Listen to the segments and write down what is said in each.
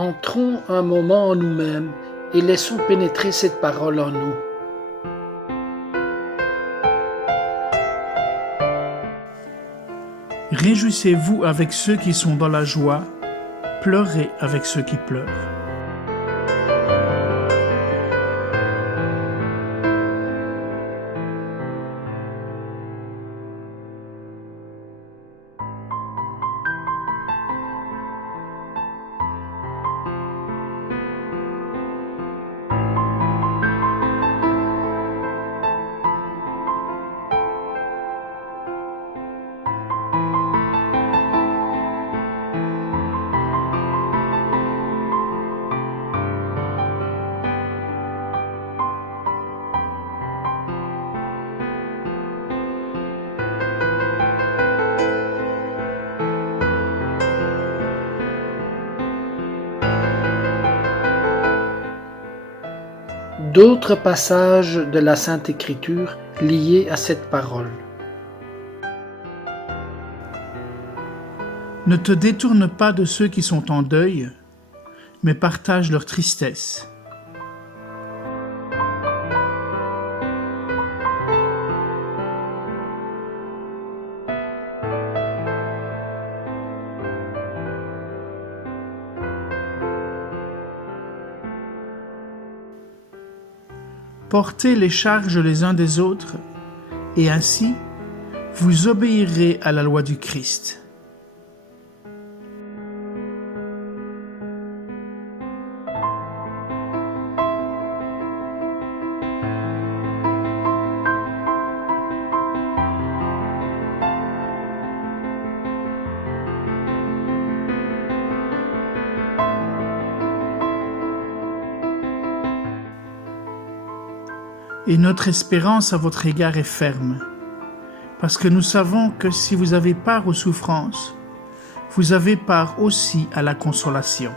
Entrons un moment en nous-mêmes et laissons pénétrer cette parole en nous. Réjouissez-vous avec ceux qui sont dans la joie, pleurez avec ceux qui pleurent. D'autres passages de la Sainte Écriture liés à cette parole. Ne te détourne pas de ceux qui sont en deuil, mais partage leur tristesse. Portez les charges les uns des autres, et ainsi vous obéirez à la loi du Christ. Et notre espérance à votre égard est ferme, parce que nous savons que si vous avez part aux souffrances, vous avez part aussi à la consolation.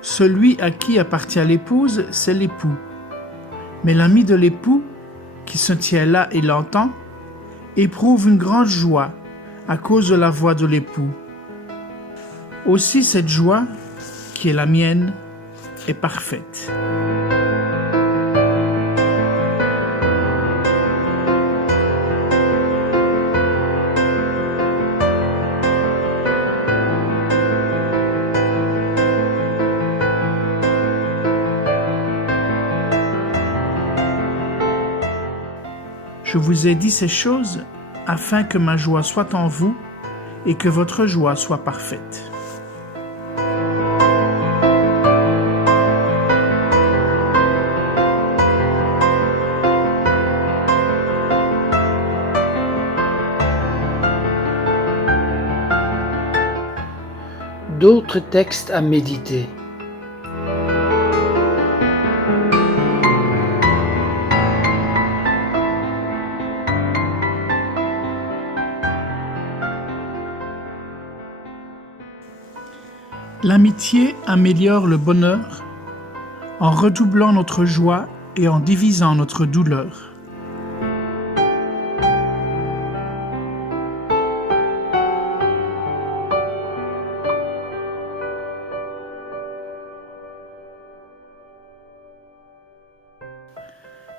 Celui à qui appartient l'épouse, c'est l'époux. Mais l'ami de l'époux, qui se tient là et l'entend, éprouve une grande joie à cause de la voix de l'époux. Aussi cette joie, qui est la mienne, est parfaite. Je vous ai dit ces choses afin que ma joie soit en vous et que votre joie soit parfaite. D'autres textes à méditer. L'amitié améliore le bonheur en redoublant notre joie et en divisant notre douleur.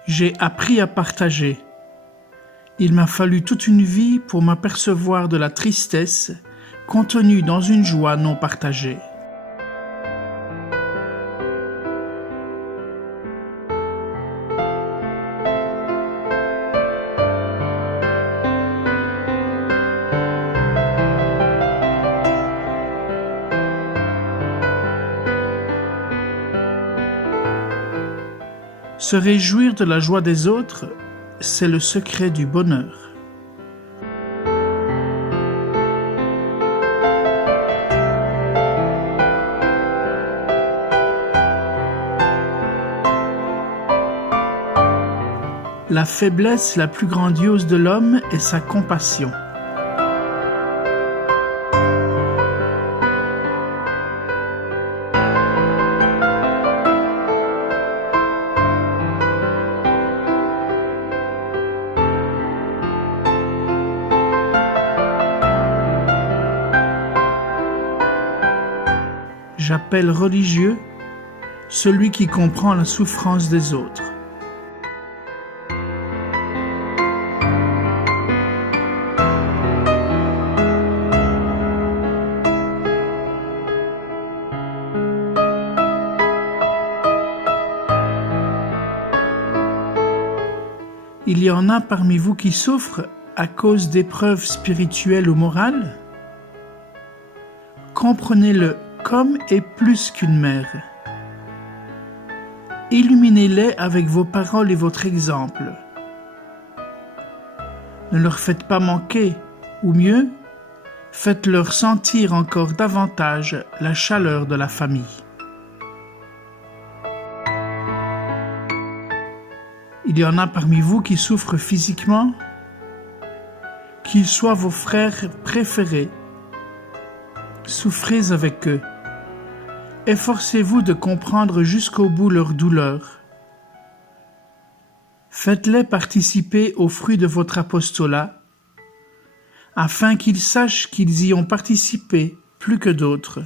J'ai appris à partager. Il m'a fallu toute une vie pour m'apercevoir de la tristesse contenue dans une joie non partagée. Se réjouir de la joie des autres, c'est le secret du bonheur. La faiblesse la plus grandiose de l'homme est sa compassion. J'appelle religieux celui qui comprend la souffrance des autres. Il y en a parmi vous qui souffrent à cause d'épreuves spirituelles ou morales? Comprenez-le comme et plus qu'une mère. Illuminez-les avec vos paroles et votre exemple. Ne leur faites pas manquer, ou mieux, faites-leur sentir encore davantage la chaleur de la famille. Il y en a parmi vous qui souffrent physiquement, qu'ils soient vos frères préférés. Souffrez avec eux. Efforcez-vous de comprendre jusqu'au bout leur douleur. Faites-les participer aux fruits de votre apostolat, afin qu'ils sachent qu'ils y ont participé plus que d'autres.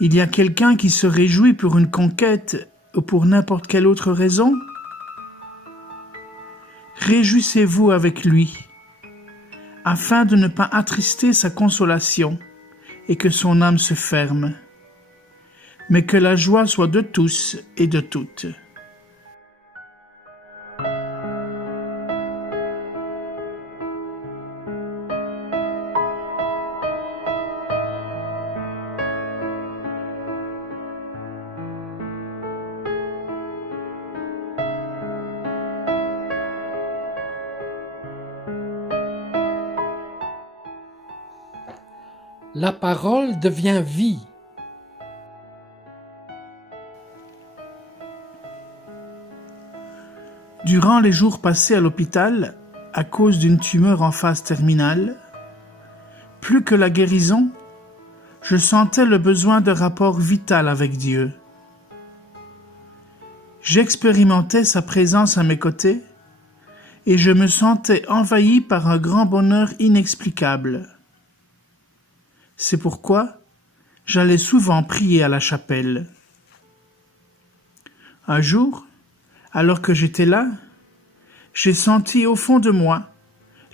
Il y a quelqu'un qui se réjouit pour une conquête ou pour n'importe quelle autre raison? Réjouissez-vous avec lui, afin de ne pas attrister sa consolation et que son âme se ferme, mais que la joie soit de tous et de toutes. La parole devient vie. Durant les jours passés à l'hôpital, à cause d'une tumeur en phase terminale, plus que la guérison, je sentais le besoin de rapport vital avec Dieu. J'expérimentais sa présence à mes côtés et je me sentais envahi par un grand bonheur inexplicable. C'est pourquoi j'allais souvent prier à la chapelle. Un jour, alors que j'étais là, j'ai senti au fond de moi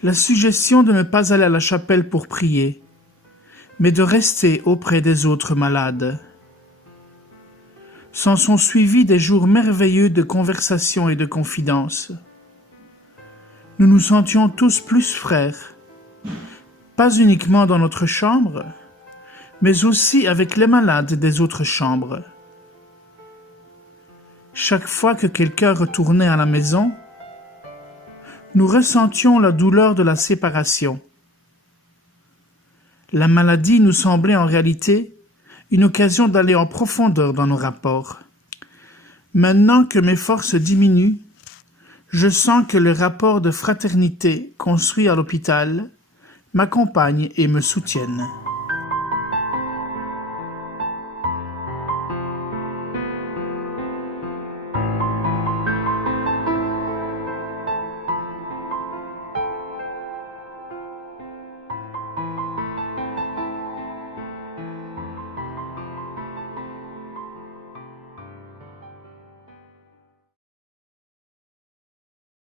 la suggestion de ne pas aller à la chapelle pour prier, mais de rester auprès des autres malades. S'en sont suivis des jours merveilleux de conversation et de confidence. Nous nous sentions tous plus frères, pas uniquement dans notre chambre, mais aussi avec les malades des autres chambres. Chaque fois que quelqu'un retournait à la maison, nous ressentions la douleur de la séparation. La maladie nous semblait en réalité une occasion d'aller en profondeur dans nos rapports. Maintenant que mes forces diminuent, je sens que le rapport de fraternité construit à l'hôpital m'accompagne et me soutiennent.